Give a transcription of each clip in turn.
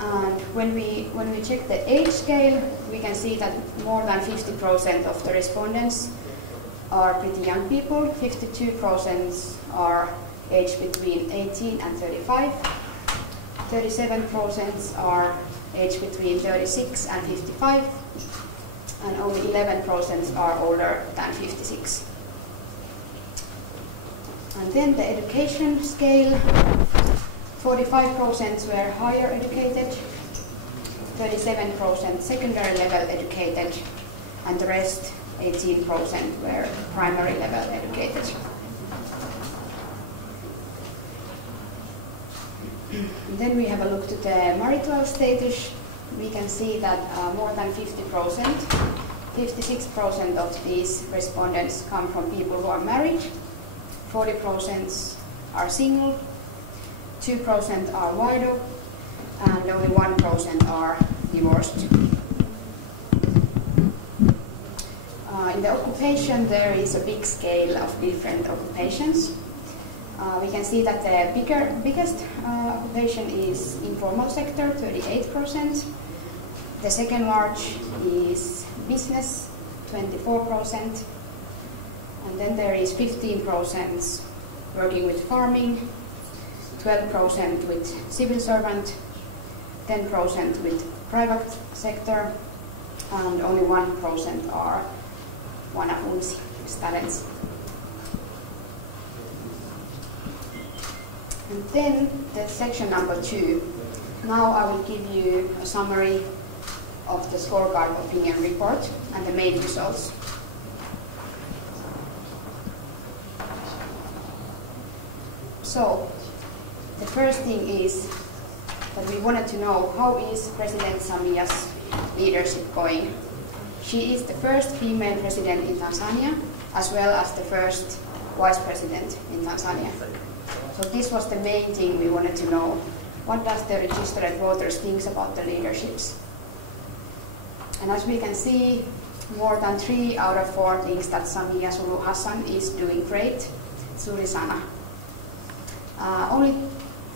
And when we check the age scale, we can see that more than 50% of the respondents are pretty young people. 52% are aged between 18 and 35. 37% are aged between 36 and 55. And only 11% are older than 56. And then the education scale, 45% were higher educated, 37% secondary level educated, and the rest, 18%, were primary level educated. Then we have a look to the marital status. We can see that more than 50%, 56% of these respondents come from people who are married, 40% are single, 2% are widow, and only 1% are divorced. In the occupation, there is a big scale of different occupations. We can see that the biggest occupation is informal sector, 38%. The second large is business, 24%. And then there is 15% working with farming, 12% with civil servant, 10% with private sector, and only 1% are vanha-uusi students. And then the section number 2. Now I will give you a summary of the scorecard opinion report and the main results. So, the first thing is that we wanted to know how is President Samia's leadership going. She is the first female president in Tanzania, as well as the first vice president in Tanzania. So this was the main thing we wanted to know. What does the registered voters think about the leaderships? And as we can see, more than 3 out of 4 thinks that Samia Suluhu Hassan is doing great. Suuri sana. Only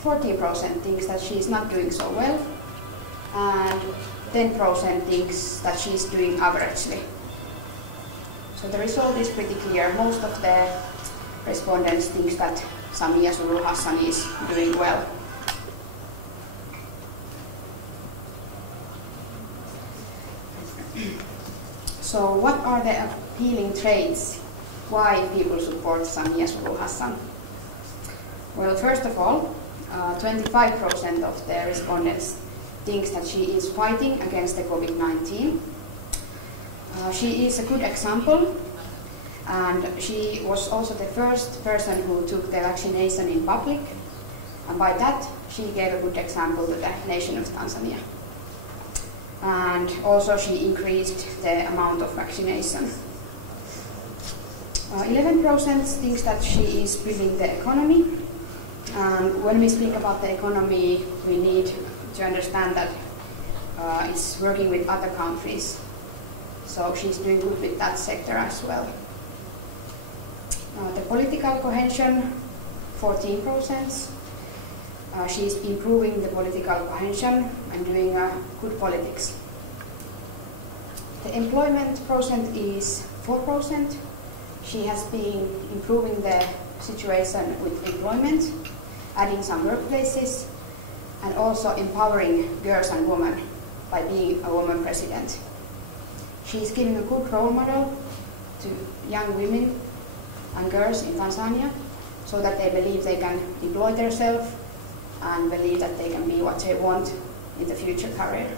40% thinks that she is not doing so well, and 10% thinks that she is doing averagely. So the result is pretty clear. Most of the respondents think that Samia Suluhu Hassan is doing well. So what are the appealing traits why people support Samia Suluhu Hassan? Well, first of all, 25% of the respondents thinks that she is fighting against the COVID-19. She is a good example, and she was also the first person who took the vaccination in public, and by that she gave a good example to the nation of Tanzania. And also she increased the amount of vaccination. 11% thinks that she is building the economy. And when we speak about the economy, we need to understand that it's working with other countries. So she's doing good with that sector as well. The political cohesion, 14%. She's improving the political cohesion and doing good politics. The employment percent is 4%. She has been improving the situation with employment, adding some workplaces, and also empowering girls and women by being a woman president. She is giving a good role model to young women and girls in Tanzania so that they believe they can employ themselves and believe that they can be what they want in the future career.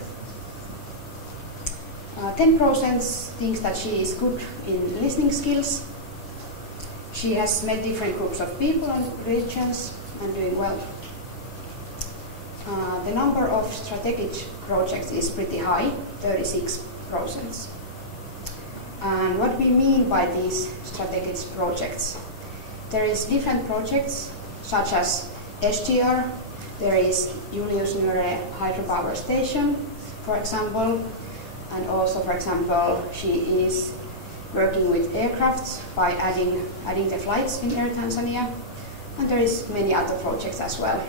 10% thinks that she is good in listening skills. She has met different groups of people and regions and doing well. The number of strategic projects is pretty high, 36%. And what we mean by these strategic projects, there is different projects such as SGR, there is Julius Nyerere hydropower station, for example, and also, for example, she is working with aircrafts by adding the flights in Air Tanzania, and there is many other projects as well.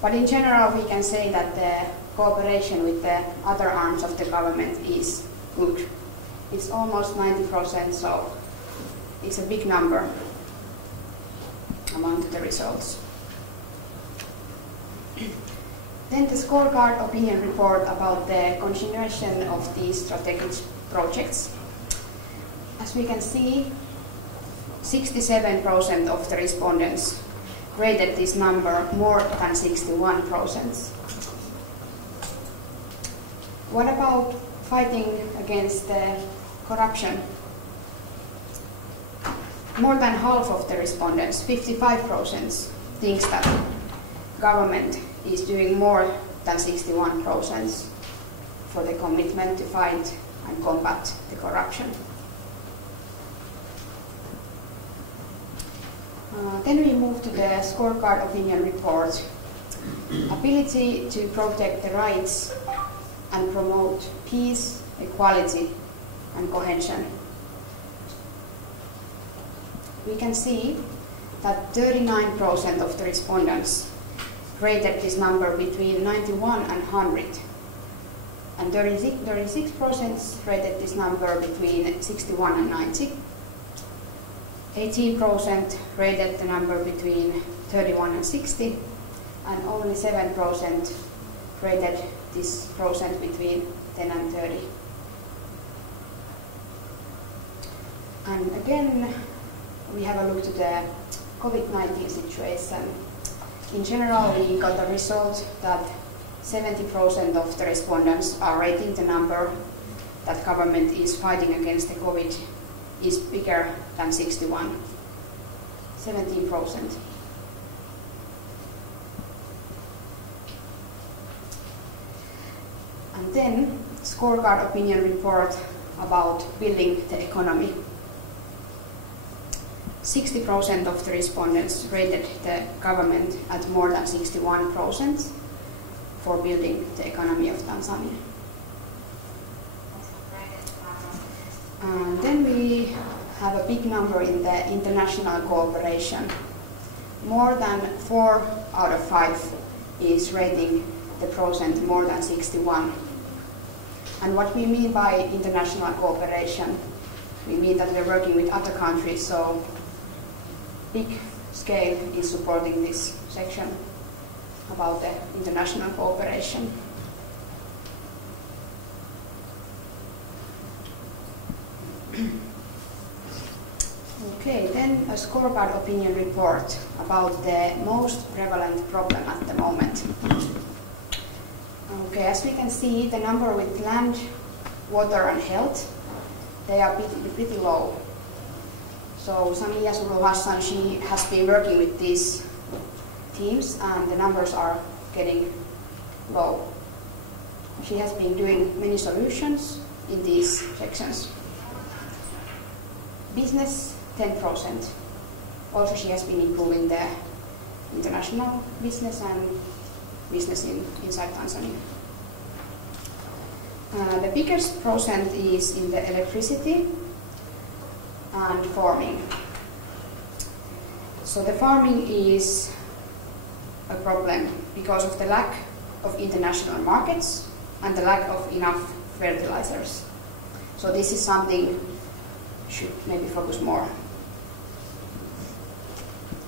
But in general, we can say that the cooperation with the other arms of the government is good. It's almost 90%, so it's a big number among the results. Then the scorecard opinion report about the continuation of these strategic projects. As we can see, 67% of the respondents rated this number more than 61%. What about fighting against the corruption? More than half of the respondents, 55%, thinks that government is doing more than 61% for the commitment to fight and combat the corruption. Then we move to the scorecard opinion report. Ability to protect the rights and promote peace, equality, and cohesion. We can see that 39% of the respondents rated this number between 91 and 100, and 36% rated this number between 61 and 90. 18% rated the number between 31 and 60, and only 7% rated this percent between 10 and 30. And again, we have a look to the COVID-19 situation. In general, we got a result that 70% of the respondents are rating the number that government is fighting against the COVID is bigger than 61, 17%. And then, scorecard opinion report about building the economy. 60% of the respondents rated the government at more than 61% for building the economy of Tanzania. And then we have a big number in the international cooperation. More than 4 out of 5 is rating the percent more than 61. And what we mean by international cooperation, we mean that we're working with other countries, so big scale is supporting this section about the international cooperation. Okay, then a scorecard opinion report about the most prevalent problem at the moment. Okay, as we can see, the number with land, water and health, they are pretty low. So Samia Suluhu Hassan, she has been working with these teams and the numbers are getting low. She has been doing many solutions in these sections. Business, 10%. Also she has been improving the international business and business inside Tanzania. The biggest percent is in the electricity and farming. So the farming is a problem because of the lack of international markets and the lack of enough fertilizers. So this is something should maybe focus more.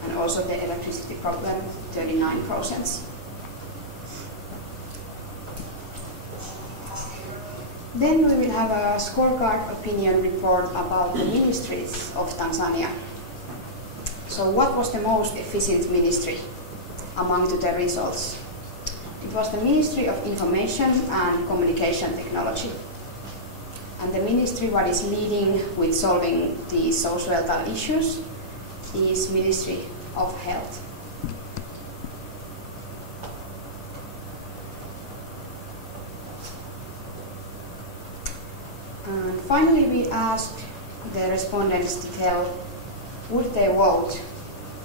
And also the electricity problem, 39%. Then we will have a scorecard opinion report about the ministries of Tanzania. So what was the most efficient ministry among the results? It was the Ministry of Information and Communication Technology. And the ministry what is leading with solving these societal issues is Ministry of Health. And finally, we asked the respondents to tell would they vote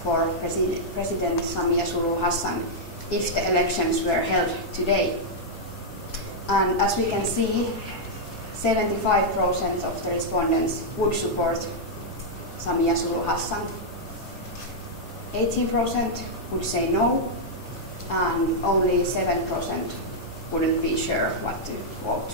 for President Samia Suluhu Hassan if the elections were held today. And as we can see, 75% of the respondents would support Samia Suluhu Hassan. 18% would say no, and only 7% wouldn't be sure what to vote.